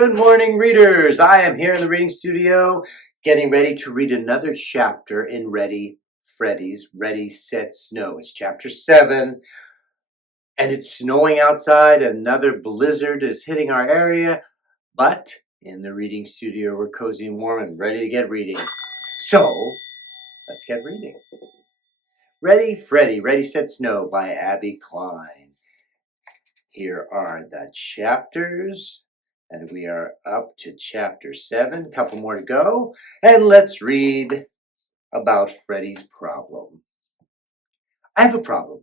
Good morning, readers. I am here in the reading studio getting ready to read another chapter in Freddy's Ready, Set, Snow. It's chapter 7, and it's snowing outside. Another blizzard is hitting our area, but in the reading studio, we're cozy and warm and ready to get reading. So, let's get reading. Ready, Freddy, Ready, Set, Snow by Abby Klein. Here are the chapters. And we are up to chapter 7, a couple more to go. And let's read about Freddy's problem. I have a problem,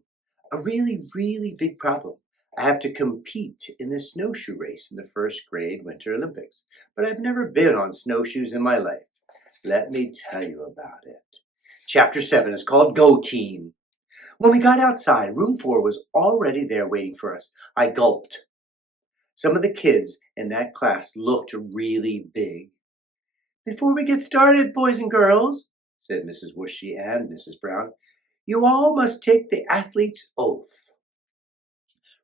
a really, really big problem. I have to compete in the snowshoe race in the first grade Winter Olympics, but I've never been on snowshoes in my life. Let me tell you about it. Chapter 7 is called Go Team. When we got outside, room 4 was already there waiting for us. I gulped. Some of the kids in that class looked really big. "Before we get started, boys and girls," said Mrs. Whooshy and Mrs. Brown, "you all must take the athlete's oath.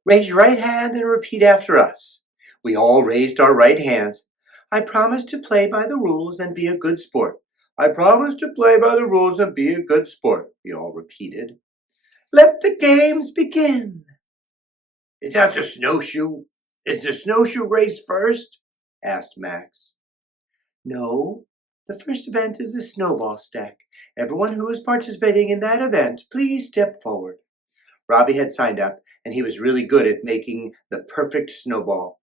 Raise your right hand and repeat after us." We all raised our right hands. "I promise to play by the rules and be a good sport." "I promise to play by the rules and be a good sport," we all repeated. "Let the games begin." Is the snowshoe race first?" asked Max. "No, the first event is the snowball stack. Everyone who is participating in that event, please step forward." Robbie had signed up, and he was really good at making the perfect snowball.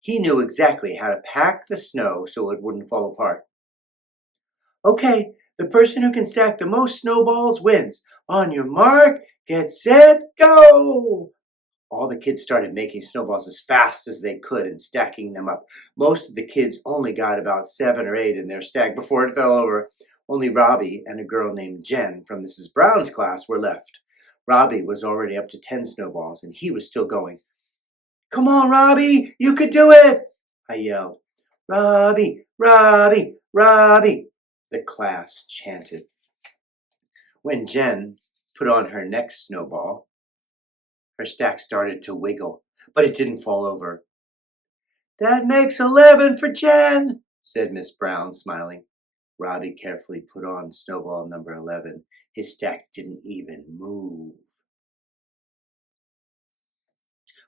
He knew exactly how to pack the snow so it wouldn't fall apart. "Okay, the person who can stack the most snowballs wins. On your mark, get set, go!" All the kids started making snowballs as fast as they could and stacking them up. Most of the kids only got about 7 or 8 in their stack before it fell over. Only Robbie and a girl named Jen from Mrs. Brown's class were left. Robbie was already up to 10 snowballs, and he was still going. "Come on, Robbie, you could do it!" I yelled. "Robbie, Robbie, Robbie," the class chanted. When Jen put on her next snowball, her stack started to wiggle, but it didn't fall over. "That makes 11 for Jen," said Miss Brown, smiling. Robbie carefully put on snowball number 11. His stack didn't even move.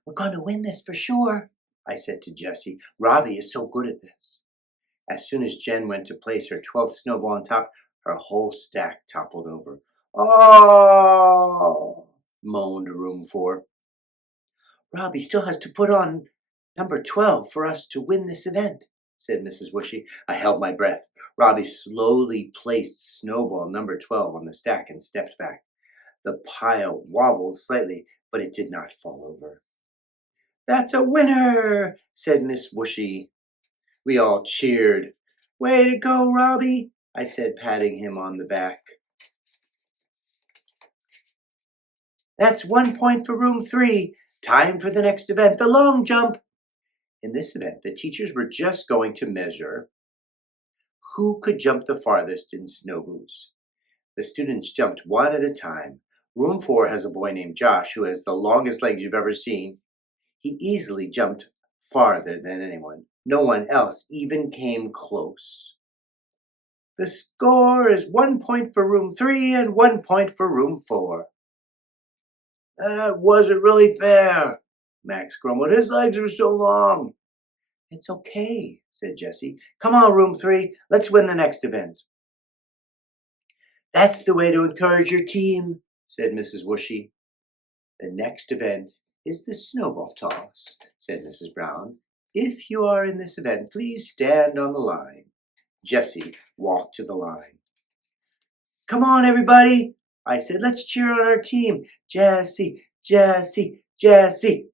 "We're going to win this for sure," I said to Jessie. "Robbie is so good at this." As soon as Jen went to place her 12th snowball on top, her whole stack toppled over. "Oh!" moaned room 4. "Robbie still has to put on number 12 for us to win this event," said Mrs. Whooshy. I held my breath. Robbie slowly placed snowball number 12 on the stack and stepped back. The pile wobbled slightly, but it did not fall over. "That's a winner," said Miss Whooshy. We all cheered. "Way to go, Robbie," I said, patting him on the back. "That's 1 point for room 3. Time for the next event, the long jump." In this event, the teachers were just going to measure who could jump the farthest in snow boots. The students jumped one at a time. Room 4 has a boy named Josh who has the longest legs you've ever seen. He easily jumped farther than anyone. No one else even came close. "The score is 1 point for room 3 and 1 point for room 4. "That wasn't really fair," Max grumbled. "His legs are so long." "It's okay," said Jessie. "Come on, room 3. Let's win the next event." "That's the way to encourage your team," said Mrs. Whooshy. "The next event is the snowball toss," said Mrs. Brown. "If you are in this event, please stand on the line." Jessie walked to the line. "Come on, everybody," I said. "Let's cheer on our team. Jessie, Jessie, Jessie."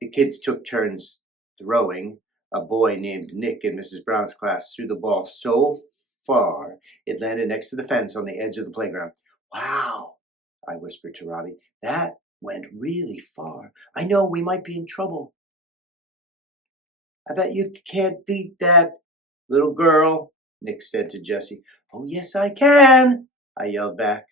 The kids took turns throwing. A boy named Nick in Mrs. Brown's class threw the ball so far it landed next to the fence on the edge of the playground. "Wow," I whispered to Robbie. "That went really far. I know we might be in trouble." "I bet you can't beat that, little girl," Nick said to Jessie. "Oh, yes, I can," I yelled back.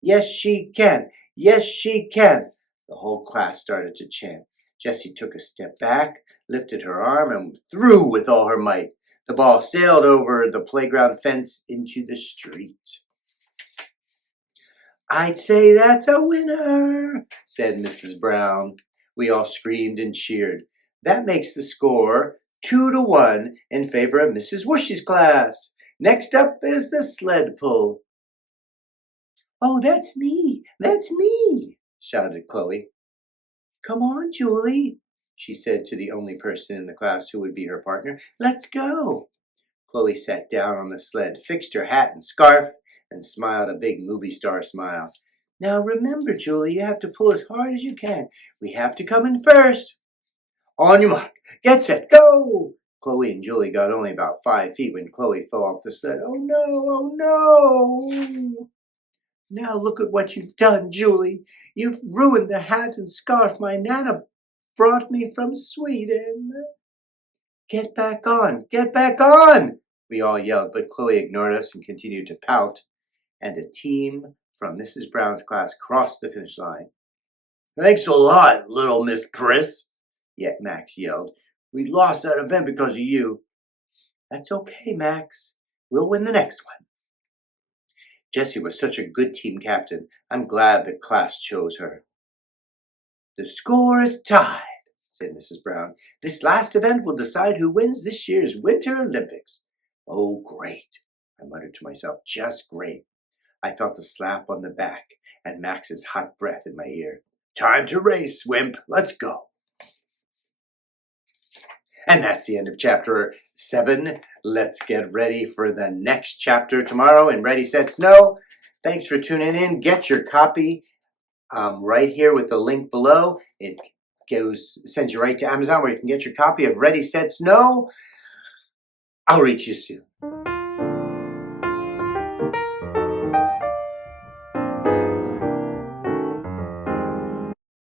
"Yes, she can. Yes, she can." The whole class started to chant. Jessie took a step back, lifted her arm and threw with all her might. The ball sailed over the playground fence into the street. "I'd say that's a winner," said Mrs. Brown. We all screamed and cheered. That makes the score 2-1 in favor of Mrs. Whoosh's class. Next up is the sled pull. "Oh, that's me, shouted Chloe. "Come on, Julie," she said to the only person in the class who would be her partner. "Let's go." Chloe sat down on the sled, fixed her hat and scarf, and smiled a big movie star smile. "Now remember, Julie, you have to pull as hard as you can. We have to come in first." "On your mark, get set, go!" Chloe and Julie got only about 5 feet when Chloe fell off the sled. "Oh no, oh no!" "Now look at what you've done, Julie. You've ruined the hat and scarf my Nana brought me from Sweden." Get back on! Get back on!" we all yelled, but Chloe ignored us and continued to pout, and a team from Mrs. Brown's class crossed the finish line. "Thanks a lot, little Miss Priss," yet Max yelled. "We lost that event because of you." "That's okay, Max. We'll win the next one." Jessie was such a good team captain. I'm glad the class chose her. "The score is tied," said Mrs. Brown. "This last event will decide who wins this year's Winter Olympics." "Oh, great," I muttered to myself. "Just great." I felt a slap on the back and Max's hot breath in my ear. "Time to race, Wimp. Let's go." And that's the end of chapter 7. Let's get ready for the next chapter tomorrow in Ready, Set, Snow. Thanks for tuning in. Get your copy right here with the link below. It sends you right to Amazon where you can get your copy of Ready, Set, Snow. I'll reach you soon.